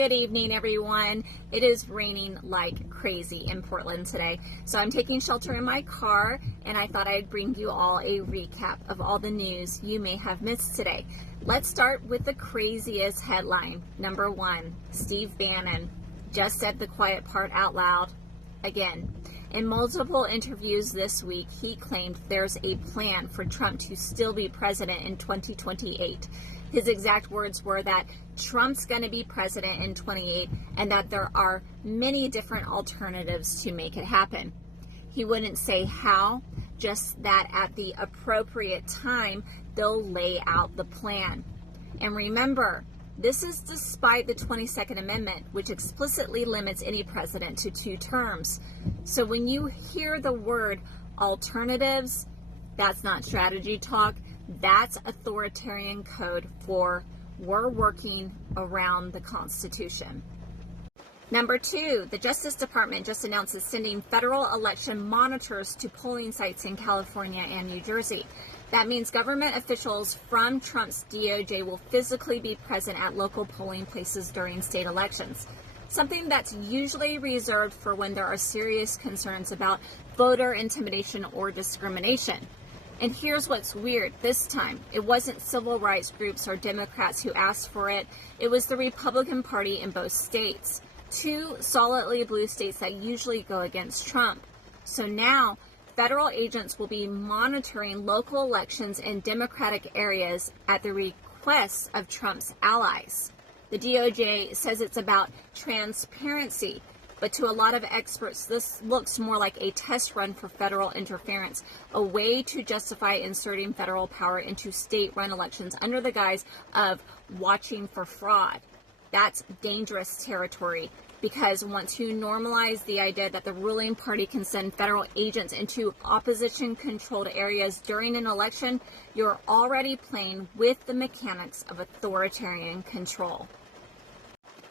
Good evening, everyone. It is raining like crazy in Portland today. So I'm taking shelter in my car, and I thought I'd bring you all a recap of all the news you may have missed today. Let's start with the craziest headline. Number one, Steve Bannon just said the quiet part out loud again. In multiple interviews this week, he claimed there's a plan for Trump to still be president in 2028. His exact words were that Trump's going to be president in 28 and that there are many different alternatives to make it happen. He wouldn't say how, just that at the appropriate time, they'll lay out the plan. And remember, this is despite the 22nd Amendment, which explicitly limits any president to 2 terms. So when you hear the word alternatives, that's not strategy talk. That's authoritarian code for we're working around the Constitution. Number 2, the Justice Department just announced it's sending federal election monitors to polling sites in California and New Jersey. That means government officials from Trump's DOJ will physically be present at local polling places during state elections, something that's usually reserved for when there are serious concerns about voter intimidation or discrimination. And here's what's weird this time. It wasn't civil rights groups or Democrats who asked for it. It was the Republican Party in both states, 2 solidly blue states that usually go against Trump. So now federal agents will be monitoring local elections in Democratic areas at the request of Trump's allies. The DOJ says it's about transparency, but to a lot of experts, this looks more like a test run for federal interference, a way to justify inserting federal power into state-run elections under the guise of watching for fraud. That's dangerous territory, because once you normalize the idea that the ruling party can send federal agents into opposition-controlled areas during an election, you're already playing with the mechanics of authoritarian control.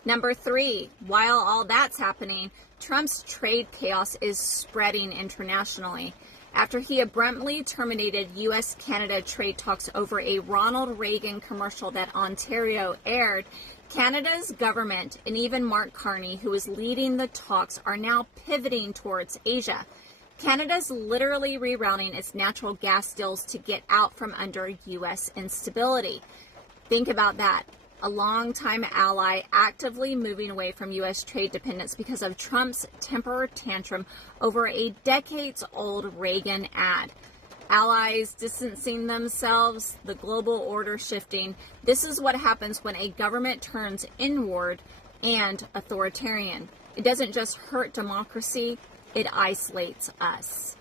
Number 3, while all that's happening, Trump's trade chaos is spreading internationally. After he abruptly terminated U.S.-Canada trade talks over a Ronald Reagan commercial that Ontario aired, Canada's government and even Mark Carney, who is leading the talks, are now pivoting towards Asia. Canada's literally rerouting its natural gas deals to get out from under U.S. instability. Think about that. A longtime ally actively moving away from U.S. trade dependence because of Trump's temper tantrum over a decades-old Reagan ad. Allies distancing themselves, the global order shifting. This is what happens when a government turns inward and authoritarian. It doesn't just hurt democracy, it isolates us.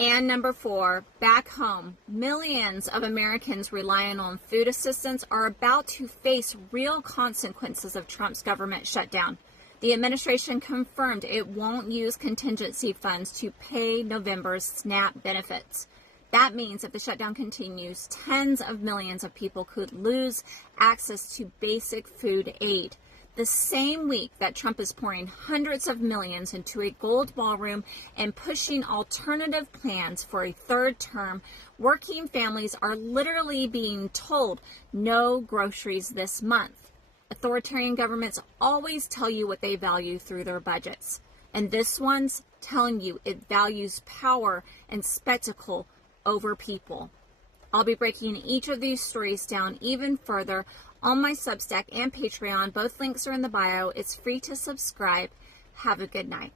And number 4, back home, millions of Americans relying on food assistance are about to face real consequences of Trump's government shutdown. The administration confirmed it won't use contingency funds to pay November's SNAP benefits. That means if the shutdown continues, tens of millions of people could lose access to basic food aid. The same week that Trump is pouring hundreds of millions into a gold ballroom and pushing alternative plans for a 3rd term, working families are literally being told no groceries this month. Authoritarian governments always tell you what they value through their budgets. And this one's telling you it values power and spectacle over people. I'll be breaking each of these stories down even further on my Substack and Patreon. Both links are in the bio. It's free to subscribe. Have a good night.